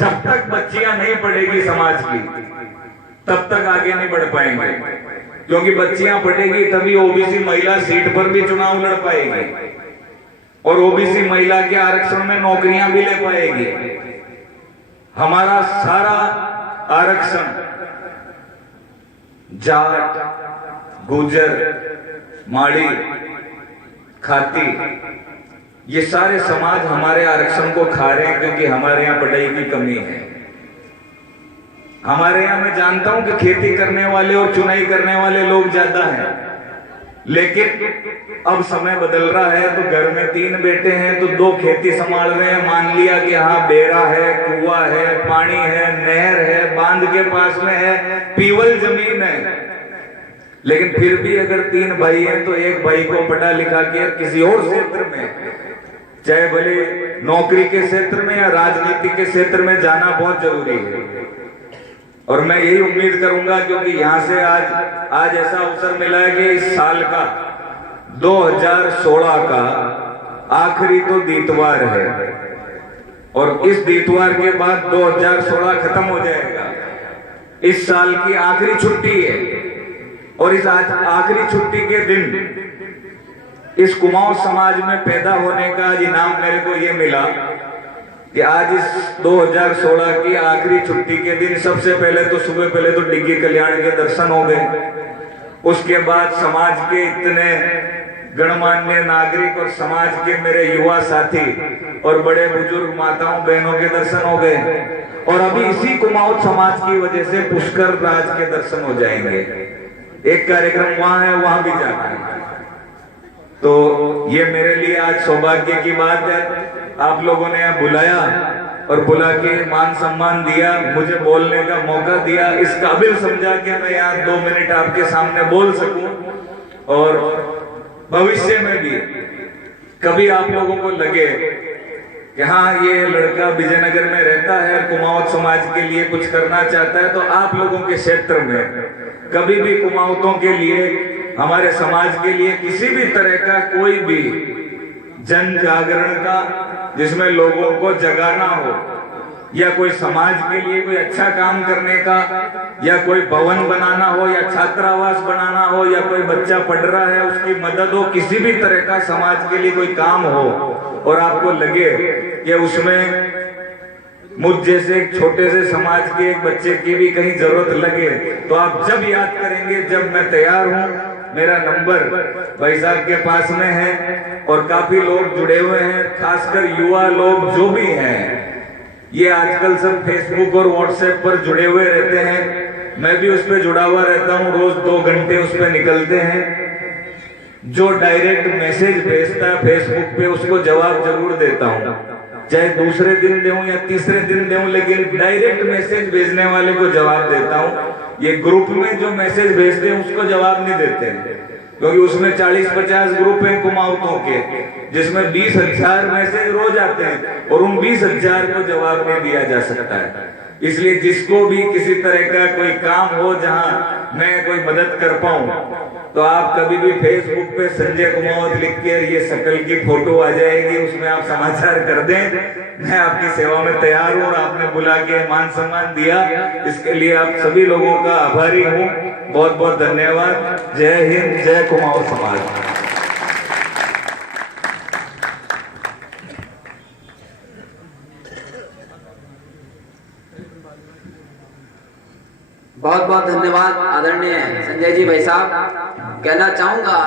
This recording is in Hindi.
जब तक बच्चियां नहीं पढ़ेगी समाज की तब तक आगे नहीं बढ़ पाएंगे, क्योंकि बच्चियां पढ़ेगी तभी ओबीसी महिला सीट पर भी चुनाव लड़ पाएगी और ओबीसी महिला के आरक्षण में नौकरियां भी ले पाएगी। हमारा सारा आरक्षण जाट, गुजर, माड़ी, खाती, ये सारे समाज हमारे आरक्षण को खा रहे हैं, क्योंकि हमारे यहाँ पढ़ाई की कमी है। हमारे यहाँ मैं जानता हूं कि खेती करने वाले और चुनाई करने वाले लोग ज्यादा हैं, लेकिन अब समय बदल रहा है तो घर में 3 बेटे हैं तो 2 खेती संभाल रहे हैं। मान लिया कि हाँ बेरा है, कुआं है, पानी है, नहर है, बांध के पास में है, पीवल जमीन है, लेकिन फिर भी अगर 3 भाई हैं तो एक भाई को पढ़ा लिखा के किसी और क्षेत्र में, चाहे भले नौकरी के क्षेत्र में या राजनीति के क्षेत्र में जाना बहुत जरूरी है। और मैं यही उम्मीद करूंगा, क्योंकि यहां से आज ऐसा अवसर मिला है कि इस साल का 2016 का आखिरी तो दीतवार है और इस दीतवार के बाद 2016 खत्म हो जाएगा। इस साल की आखिरी छुट्टी है और इस आखिरी छुट्टी के दिन इस कुमाऊं समाज में पैदा होने का इनाम मेरे को ये मिला कि आज इस 2016 की आखिरी छुट्टी के दिन सबसे पहले तो सुबह पहले तो डिग्गी कल्याण के दर्शन हो गए, उसके बाद समाज के इतने गणमान्य नागरिक और समाज के मेरे युवा साथी और बड़े बुजुर्ग माताओं बहनों के दर्शन हो गए, और अभी इसी कुमाऊं समाज की वजह से पुष्कर राज के दर्शन हो जाएंगे। एक कार्यक्रम वहां है, वहां भी जाना है। तो ये मेरे लिए आज सौभाग्य की बात है, आप लोगों ने यहाँ बुलाया और बुला के मान सम्मान दिया, मुझे बोलने का मौका दिया, इस काबिल समझा कि मैं यहाँ 2 मिनट आपके सामने बोल सकूं। और भविष्य में भी कभी आप लोगों को लगे कि हाँ ये लड़का विजयनगर में रहता है, कुमाऊं समाज के लिए कुछ करना चाहता है, तो आप लोगों के क्षेत्र में कभी भी कुमाऊंतों के लिए, हमारे समाज के लिए किसी भी तरह का कोई भी जन जागरण का जिसमें लोगों को जगाना हो, या कोई समाज के लिए कोई अच्छा काम करने का, या कोई भवन बनाना हो, या छात्रावास बनाना हो, या कोई बच्चा पढ़ रहा है उसकी मदद हो, किसी भी तरह का समाज के लिए कोई काम हो और आपको लगे कि उसमें मुझ जैसे एक छोटे से समाज के एक बच्चे की भी कहीं जरूरत लगे, तो आप जब याद करेंगे, जब मैं तैयार हूं। मेरा नंबर भाई साहब के पास में है और काफी लोग जुड़े हुए हैं, खासकर युवा लोग जो भी हैं, ये आजकल सब फेसबुक और व्हाट्सएप पर जुड़े हुए रहते हैं। मैं भी उस पर जुड़ा हुआ रहता हूँ, रोज 2 घंटे उस पर निकलते हैं। जो डायरेक्ट मैसेज भेजता है फेसबुक पे उसको जवाब जरूर देता हूँ, चाहे दूसरे दिन दूं या तीसरे दिन दूं, लेकिन डायरेक्ट मैसेज भेजने वाले को जवाब देता हूँ। ये ग्रुप में जो मैसेज भेजते हैं उसको जवाब नहीं देते हैं, क्योंकि उसमें 40-50 ग्रुप हैं कुमाऊंतों के, जिसमें 20,000 मैसेज रोज आते हैं और उन 20,000 को जवाब नहीं दिया जा सकता है। इसलिए जिसको भी किसी तरह का कोई काम हो जहां मैं कोई मदद कर पाऊं, तो आप कभी भी फेसबुक पे संजय कुमावत लिख के ये शकल की फोटो आ जाएगी, उसमें आप समाचार कर दें। मैं आपकी सेवा में तैयार हूँ और आपने बुला के मान सम्मान दिया, इसके लिए आप सभी लोगों का आभारी हूँ। बहुत बहुत धन्यवाद। जय हिंद, जय कुमाऊं समाज। बहुत बहुत धन्यवाद आदरणीय संजय जी भाई साहब। कहना चाहूंगा